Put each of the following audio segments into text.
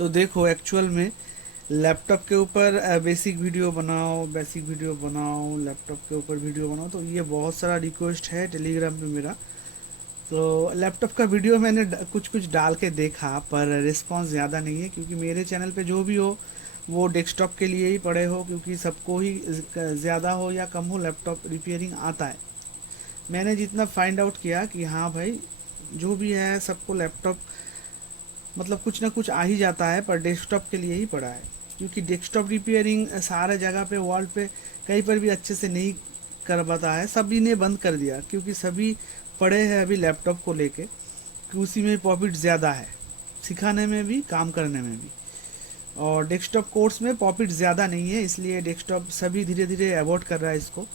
तो देखो एक्चुअल में लैपटॉप के ऊपर बेसिक वीडियो बनाओ, बेसिक वीडियो बनाओ, लैपटॉप के ऊपर वीडियो बनाओ, तो ये बहुत सारा रिक्वेस्ट है टेलीग्राम पे मेरा। तो लैपटॉप का वीडियो मैंने कुछ कुछ डाल के देखा, पर रिस्पांस ज़्यादा नहीं है, क्योंकि मेरे चैनल पे जो भी हो वो डेस्कटॉप के लिए ही पड़े हो, क्योंकि सबको ही ज़्यादा हो या कम हो लैपटॉप रिपेयरिंग आता है। मैंने जितना फाइंड आउट किया कि हाँ भाई, जो भी है सबको लैपटॉप मतलब कुछ ना कुछ आ ही जाता है, पर डेस्कटॉप के लिए ही पड़ा है। क्योंकि डेस्कटॉप रिपेयरिंग सारे जगह पे वर्ल्ड पे कहीं पर भी अच्छे से नहीं कर पाता है, सभी ने बंद कर दिया, क्योंकि सभी पड़े हैं अभी लैपटॉप को लेके कि उसी में प्रॉफिट ज़्यादा है, सिखाने में भी काम करने में भी। और डेस्कटॉप कोर्स में प्रॉफिट ज़्यादा नहीं है, इसलिए डेस्कटॉप सभी धीरे धीरे अवॉइड कर रहा है इसको।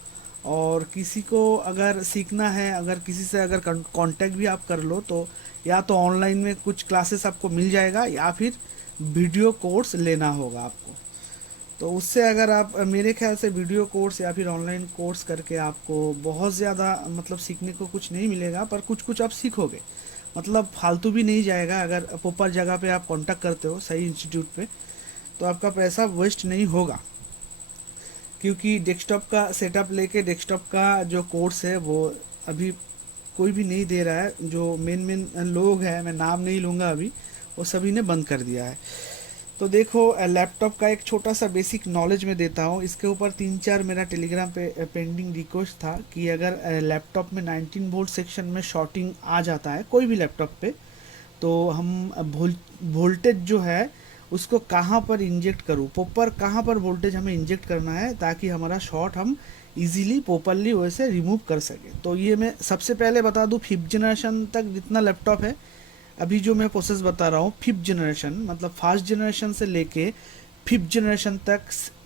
और किसी को अगर सीखना है, अगर किसी से अगर कांटेक्ट भी आप कर लो, तो या तो ऑनलाइन में कुछ क्लासेस आपको मिल जाएगा, या फिर वीडियो कोर्स लेना होगा आपको। तो उससे अगर आप मेरे ख्याल से वीडियो कोर्स या फिर ऑनलाइन कोर्स करके आपको बहुत ज़्यादा मतलब सीखने को कुछ नहीं मिलेगा, पर कुछ कुछ आप सीखोगे। मतलब फालतू भी नहीं जाएगा, अगर प्रॉपर जगह पे आप कांटेक्ट करते हो सही इंस्टीट्यूट पे, तो आपका पैसा वेस्ट नहीं होगा। क्योंकि डेस्कटॉप का सेटअप लेके डेस्कटॉप का जो कोर्स है वो अभी कोई भी नहीं दे रहा है। जो मेन मेन लोग हैं, मैं नाम नहीं लूँगा अभी, वो सभी ने बंद कर दिया है। तो देखो, लैपटॉप का एक छोटा सा बेसिक नॉलेज मैं देता हूँ। इसके ऊपर 3-4 मेरा टेलीग्राम पे पेंडिंग रिक्वेस्ट था कि अगर लैपटॉप में 19 वोल्ट सेक्शन में शॉर्टिंग आ जाता है कोई भी लैपटॉप पे, तो हम वोल्टेज जो है उसको कहाँ पर इंजेक्ट करूँ, प्रॉपर कहाँ पर वोल्टेज हमें इंजेक्ट करना है, ताकि हमारा शॉर्ट हम इजीली प्रॉपरली वैसे रिमूव कर सके। तो ये मैं सबसे पहले बता दूँ, 5th जनरेशन तक जितना लैपटॉप है, अभी जो मैं प्रोसेस बता रहा हूँ 5th जनरेशन मतलब फर्स्ट जनरेशन से लेके 5th जनरेशन तक,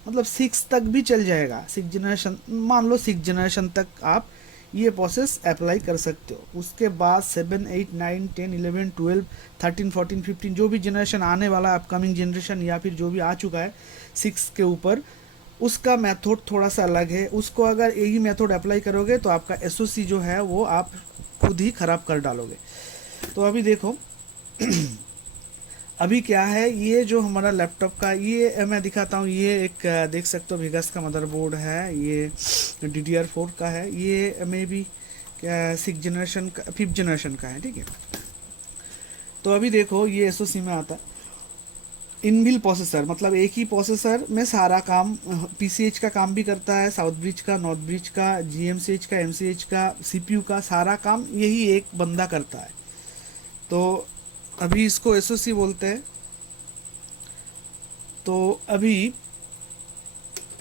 मतलब 6 तक भी चल जाएगा। 6 जनरेशन मान लो, 6 जनरेशन तक आप ये प्रोसेस अप्लाई कर सकते हो। उसके बाद 7, 8, 9, 10, 11, 12, 13, 14, 15 जो भी जनरेशन आने वाला है, अपकमिंग जनरेशन या फिर जो भी आ चुका है 6 के ऊपर, उसका मेथड थोड़ा सा अलग है। उसको अगर यही मेथड अप्लाई करोगे तो आपका एसओसी जो है वो आप खुद ही ख़राब कर डालोगे। तो अभी देखो, अभी क्या है, ये जो हमारा लैपटॉप का ये मैं दिखाता हूँ। ये एक देख सकते हो विगस का मदरबोर्ड है, ये DDR4 का है, ये मे बी 6 जनरेशन का, 5th जनरेशन का है, ठीक है। तो अभी देखो, ये एसओसी में आता है इनबिल प्रोसेसर, मतलब एक ही प्रोसेसर में सारा काम, पीसीएच का काम भी करता है, साउथ ब्रिज का, नॉर्थ ब्रिज का, जीएमसीएच का, एमसीएच का, सीपीयू का, सारा काम यही एक बंदा करता है। तो अभी इसको एसओसी बोलते हैं। तो अभी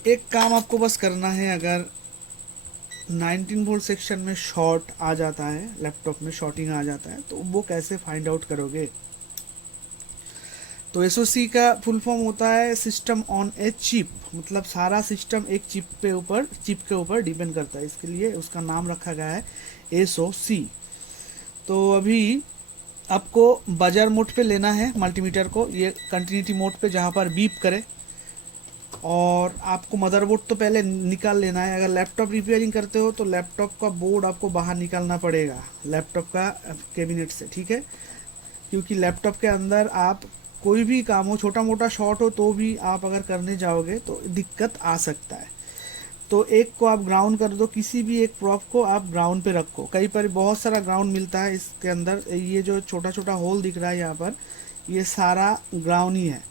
एक काम आपको बस करना है, अगर 19 वोल्ट सेक्शन में शॉर्ट आ जाता है, लैपटॉप में शॉर्टिंग आ जाता है, तो वो कैसे फाइंड आउट करोगे। तो एसओसी का फुल फॉर्म होता है सिस्टम ऑन ए चिप, मतलब सारा सिस्टम एक चिप के ऊपर डिपेंड करता है, इसके लिए उसका नाम रखा गया है एसओसी। तो अभी आपको बाजार मोड पे लेना है मल्टीमीटर को, ये कंटिन्यूटी मोड पे जहाँ पर बीप करे। और आपको मदरबोर्ड तो पहले निकाल लेना है। अगर लैपटॉप रिपेयरिंग करते हो तो लैपटॉप का बोर्ड आपको बाहर निकालना पड़ेगा लैपटॉप का कैबिनेट से, ठीक है। क्योंकि लैपटॉप के अंदर आप कोई भी काम हो, छोटा मोटा शॉर्ट हो, तो भी आप अगर करने जाओगे तो दिक्कत आ सकता है। तो एक को आप ग्राउंड कर दो, किसी भी एक प्रॉप को आप ग्राउंड पे रखो। कई पर बहुत सारा ग्राउंड मिलता है इसके अंदर, ये जो छोटा छोटा होल दिख रहा है यहाँ पर, ये सारा ग्राउंड ही है।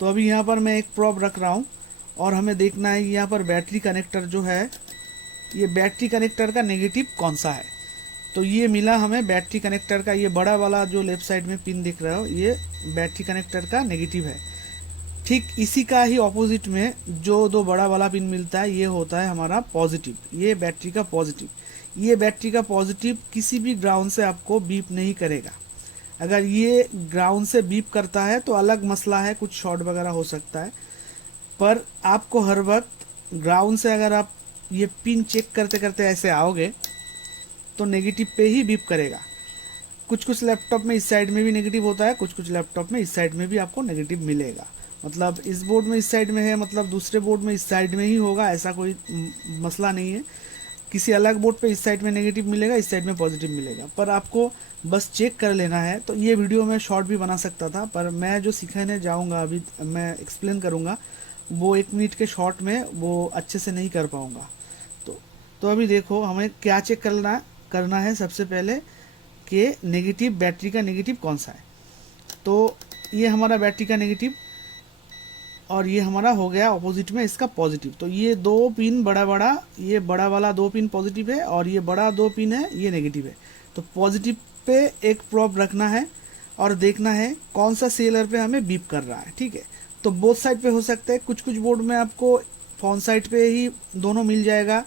तो अभी यहाँ पर मैं एक प्रॉप रख रहा हूँ, और हमें देखना है यहाँ पर बैटरी कनेक्टर जो है, ये बैटरी कनेक्टर का नेगेटिव कौन सा है। तो ये मिला हमें बैटरी कनेक्टर का, ये बड़ा वाला जो लेफ्ट साइड में पिन दिख रहा हो, ये बैटरी कनेक्टर का नेगेटिव है। ठीक इसी का ही ऑपोजिट में जो दो बड़ा वाला पिन मिलता है, ये होता है हमारा पॉजिटिव, ये बैटरी का पॉजिटिव। ये बैटरी का पॉजिटिव किसी भी ग्राउंड से आपको बीप नहीं करेगा। अगर ये ग्राउंड से बीप करता है तो अलग मसला है, कुछ शॉर्ट वगैरह हो सकता है। पर आपको हर वक्त ग्राउंड से अगर आप ये पिन चेक करते करते ऐसे आओगे तो नेगेटिव पे ही बीप करेगा। कुछ कुछ लैपटॉप में इस साइड में भी नेगेटिव होता है, कुछ कुछ लैपटॉप में इस साइड में भी आपको नेगेटिव मिलेगा। मतलब इस बोर्ड में इस साइड में है, मतलब दूसरे बोर्ड में इस साइड में ही होगा, ऐसा कोई मसला नहीं है। किसी अलग बोर्ड पे इस साइड में नेगेटिव मिलेगा, इस साइड में पॉजिटिव मिलेगा, पर आपको बस चेक कर लेना है। तो ये वीडियो मैं शॉर्ट भी बना सकता था, पर मैं जो सिखाने जाऊंगा अभी, मैं एक्सप्लेन करूंगा, वो 1 मिनट के शॉर्ट में वो अच्छे से नहीं कर पाऊंगा। तो अभी देखो हमें क्या चेक करना है सबसे पहले कि नेगेटिव, बैटरी का नेगेटिव कौन सा है। तो ये हमारा बैटरी का नेगेटिव और ये हमारा हो गया ऑपोजिट में इसका पॉजिटिव। तो ये 2 पिन बड़ा, ये बड़ा वाला 2 पिन पॉजिटिव है और ये बड़ा 2 पिन है, ये नेगेटिव है। तो पॉजिटिव पे एक प्रोब रखना है और देखना है कौन सा सेलर पे हमें बीप कर रहा है, ठीक है। तो बोथ साइड पे हो सकता है, कुछ कुछ बोर्ड में आपको फोन साइड पे ही दोनों मिल जाएगा।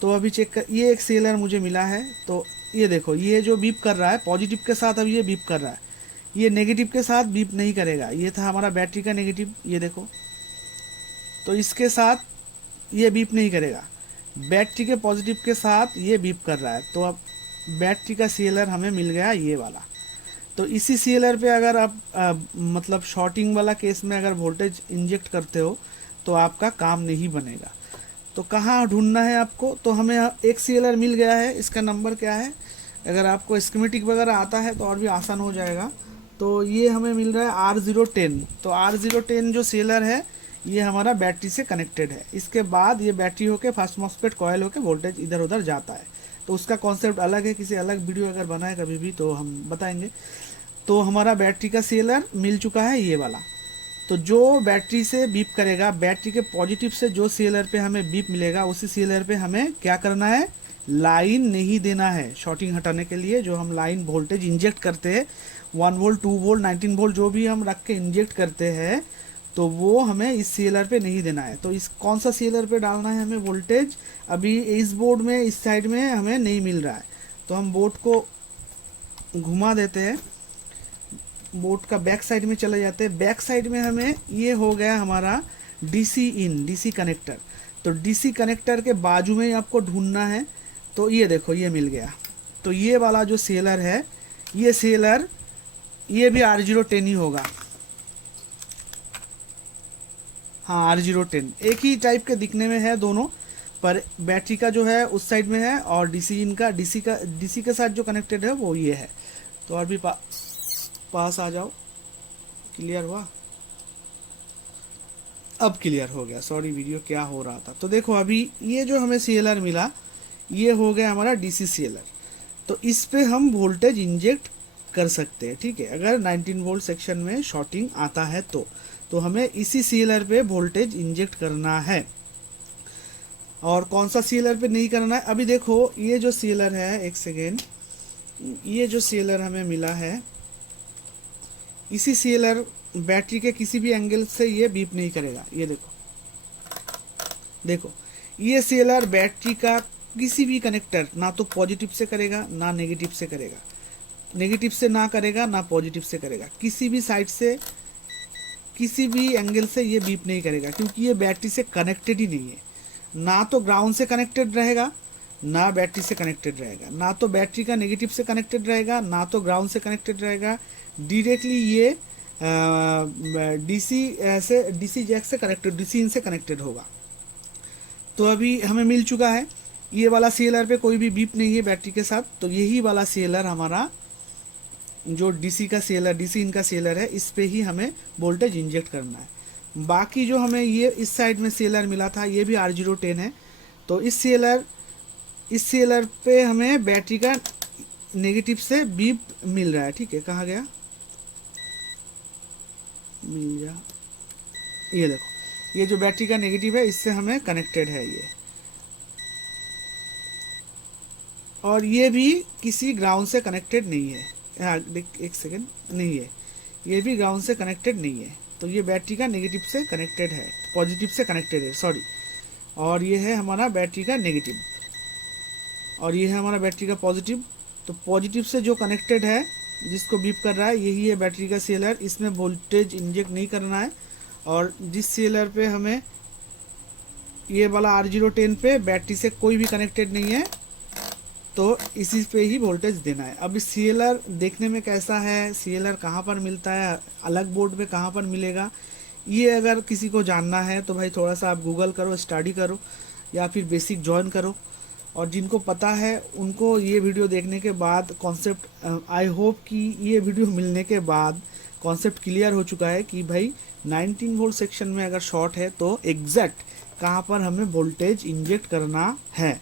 तो अभी चेक कर, ये एक सेलर मुझे मिला है। तो ये देखो, ये जो बीप कर रहा है पॉजिटिव के साथ, अब ये बीप कर रहा है, ये नेगेटिव के साथ बीप नहीं करेगा। ये था हमारा बैटरी का नेगेटिव, ये देखो, तो इसके साथ ये बीप नहीं करेगा। बैटरी के पॉजिटिव के साथ ये बीप कर रहा है। तो अब बैटरी का सीएलआर हमें मिल गया ये वाला। तो इसी सीएलआर पे अगर आप मतलब शॉर्टिंग वाला केस में अगर वोल्टेज इंजेक्ट करते हो तो आपका काम नहीं बनेगा। तो कहाँ ढूंढना है आपको, तो हमें एक सीएलआर मिल गया है, इसका नंबर क्या है, अगर आपको स्कीमेटिक वगैरह आता है तो और भी आसान हो जाएगा। तो ये हमें मिल रहा है R010। तो R010 जो सीएलआर है ये हमारा बैटरी से कनेक्टेड है। इसके बाद ये बैटरी होके फर्स्ट मॉस्फेट कॉयल होके वोल्टेज इधर उधर जाता है। तो उसका कॉन्सेप्ट अलग है, किसी अलग वीडियो अगर बनाए कभी भी तो हम बताएंगे। तो हमारा बैटरी का सीएलआर मिल चुका है ये वाला। तो जो बैटरी से बीप करेगा, बैटरी के पॉजिटिव से जो सीएलआर पे हमें बीप मिलेगा, उसी सीएलआर पे हमें क्या करना है, लाइन नहीं देना है। शॉर्टिंग हटाने के लिए जो हम लाइन वोल्टेज इंजेक्ट करते हैं 1 वोल्ट 2 वोल्ट 19 वोल्ट जो भी हम रख के इंजेक्ट करते हैं, तो वो हमें इस सीएलआर पे नहीं देना है। तो इस कौन सा सीएलआर पे डालना है हमें वोल्टेज, अभी इस बोर्ड में इस साइड में हमें नहीं मिल रहा है। तो हम बोर्ड को घुमा देते हैं, बोर्ड का बैक साइड में चले जाते हैं। बैक साइड में हमें ये हो गया हमारा डीसी इन, डीसी कनेक्टर। तो डीसी कनेक्टर के बाजू में ही आपको ढूंढना है। तो ये देखो ये मिल गया। तो ये वाला जो सीएलआर है, ये सीएलआर ये भी R010 ही होगा। हाँ R010 एक ही टाइप के दिखने में है दोनों, पर बैटरी का जो है उस साइड में है और डीसी इनका, डीसी के साथ जो कनेक्टेड है वो ये है। तो और भी पास आ जाओ, क्लियर हुआ, अब क्लियर हो गया। सॉरी वीडियो क्या हो रहा था। तो देखो अभी ये जो हमें सीएलआर मिला ये हो गया हमारा डीसी सीएलआर। तो इस पे हम वोल्टेज इंजेक्ट कर सकते हैं, ठीक है। अगर 19 वोल्ट सेक्शन में शॉर्टिंग आता है तो हमें इसी सीएलआर पे वोल्टेज इंजेक्ट करना है। और कौन सा सीएलआर पे नहीं करना है, अभी देखो ये जो सीएलआर है, एक सेकेंड, ये जो सीएलआर हमें मिला है, इसी सीएलआर बैटरी के किसी भी एंगल से ये बीप नहीं करेगा। ये देखो ये सीएलआर बैटरी का किसी भी कनेक्टर ना तो पॉजिटिव से करेगा ना नेगेटिव से करेगा, नेगेटिव से ना करेगा ना पॉजिटिव से करेगा, किसी भी साइड से किसी भी एंगल से ये बीप नहीं करेगा, क्योंकि ये बैटरी से कनेक्टेड ही नहीं है। ना तो ग्राउंड से कनेक्टेड रहेगा ना बैटरी से कनेक्टेड रहेगा, ना तो बैटरी का नेगेटिव से कनेक्टेड रहेगा ना तो ग्राउंड से कनेक्टेड रहेगा। डायरेक्टली ये डीसी जैक से कनेक्टेड, डीसी इन से कनेक्टेड होगा। तो अभी हमें मिल चुका है ये वाला सीएलआर पे कोई भी बीप नहीं है बैटरी के साथ। तो यही वाला सीएलआर हमारा जो डीसी का सीएलआर, डीसी इन का सीएलआर है, इस पे ही हमें वोल्टेज इंजेक्ट करना है। बाकी जो हमें ये इस साइड में सीएलआर मिला था ये भी R010 है। तो इस सीएलआर पे हमें बैटरी का नेगेटिव से बीप मिल रहा है, ठीक है। कहाँ गया, मिल गया, ये देखो ये जो बैटरी का नेगेटिव है इससे हमें कनेक्टेड है ये, और ये भी किसी ग्राउंड से कनेक्टेड नहीं है। एक सेकेंड, नहीं है, ये भी ग्राउंड से कनेक्टेड नहीं है। तो ये बैटरी का नेगेटिव से कनेक्टेड है, पॉजिटिव से कनेक्टेड है, सॉरी। और ये है हमारा बैटरी का नेगेटिव और ये है हमारा बैटरी का पॉजिटिव। तो पॉजिटिव से जो कनेक्टेड है, जिसको बीप कर रहा है, यही है बैटरी का सीएलआर। इसमें वोल्टेज इंजेक्ट नहीं करना है। और जिस सीएलआर पे हमें ये वाला R010 पे बैटरी से कोई भी कनेक्टेड नहीं है, तो इसी पे ही वोल्टेज देना है। अब सीएलआर देखने में कैसा है, सीएलआर कहाँ पर मिलता है, अलग बोर्ड में कहाँ पर मिलेगा, ये अगर किसी को जानना है तो भाई थोड़ा सा आप गूगल करो, स्टडी करो या फिर बेसिक ज्वाइन करो। और जिनको पता है उनको ये वीडियो देखने के बाद कॉन्सेप्ट, आई होप कि ये वीडियो मिलने के बाद कॉन्सेप्ट क्लियर हो चुका है कि भाई 19 वोल्ट सेक्शन में अगर शॉर्ट है तो एग्जैक्ट कहाँ पर हमें वोल्टेज इंजेक्ट करना है।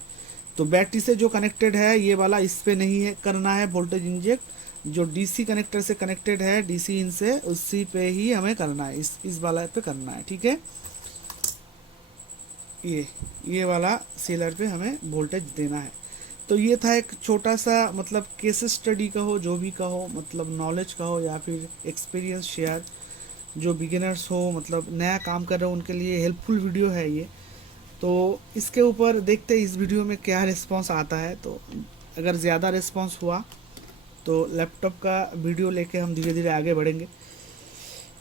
तो बैटरी से जो कनेक्टेड है ये वाला, इस पे नहीं है करना है वोल्टेज इंजेक्ट। जो डीसी कनेक्टर से कनेक्टेड है, डीसी इन से, उसी पे ही हमें करना है, इस वाला पे करना है, ठीक है। ये वाला सेलर पे हमें वोल्टेज देना है। तो ये था एक छोटा सा मतलब केस स्टडी कहो, जो भी कहो, मतलब नॉलेज कहो या फिर एक्सपीरियंस शेयर, जो बिगिनर्स हो, मतलब नया काम कर रहे हो, उनके लिए हेल्पफुल वीडियो है ये। तो इसके ऊपर देखते हैं इस वीडियो में क्या रिस्पांस आता है। तो अगर ज़्यादा रिस्पांस हुआ तो लैपटॉप का वीडियो लेके हम धीरे धीरे आगे बढ़ेंगे।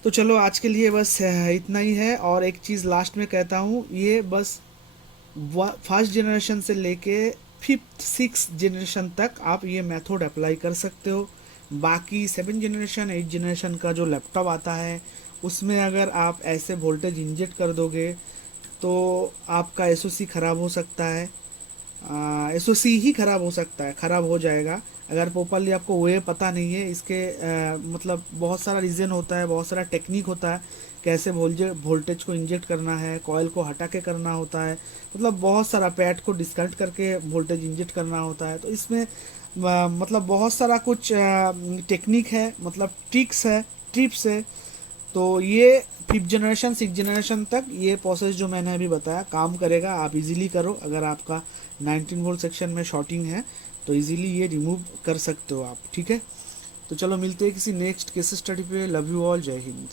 तो चलो आज के लिए बस इतना ही है। और एक चीज़ लास्ट में कहता हूँ, ये बस फर्स्ट जनरेशन से लेके फिफ्थ सिक्स जनरेशन तक आप ये मेथड अप्लाई कर सकते हो। बाकी 7 जनरेशन 8 जनरेशन का जो लैपटॉप आता है उसमें अगर आप ऐसे वोल्टेज इंजेक्ट कर दोगे तो आपका एसओसी ख़राब हो सकता है, एसओसी ही ख़राब हो सकता है, ख़राब हो जाएगा अगर प्रॉपरली आपको वे पता नहीं है। इसके मतलब बहुत सारा रीज़न होता है, बहुत सारा टेक्निक होता है, कैसे वोल्टेज को इंजेक्ट करना है, कॉयल को हटा के करना होता है, मतलब बहुत सारा पैड को डिस्कनेक्ट करके वोल्टेज इंजेक्ट करना होता है। तो इसमें मतलब बहुत सारा कुछ टेक्निक है, मतलब ट्रिक्स है, टिप्स है। तो ये 5th जनरेशन 6 जनरेशन तक ये प्रोसेस जो मैंने अभी बताया काम करेगा। आप इजीली करो, अगर आपका 19 वोल्ट सेक्शन में शॉर्टिंग है तो इजीली ये रिमूव कर सकते हो आप, ठीक है। तो चलो मिलते हैं किसी नेक्स्ट केस स्टडी पे। लव यू ऑल, जय हिंद।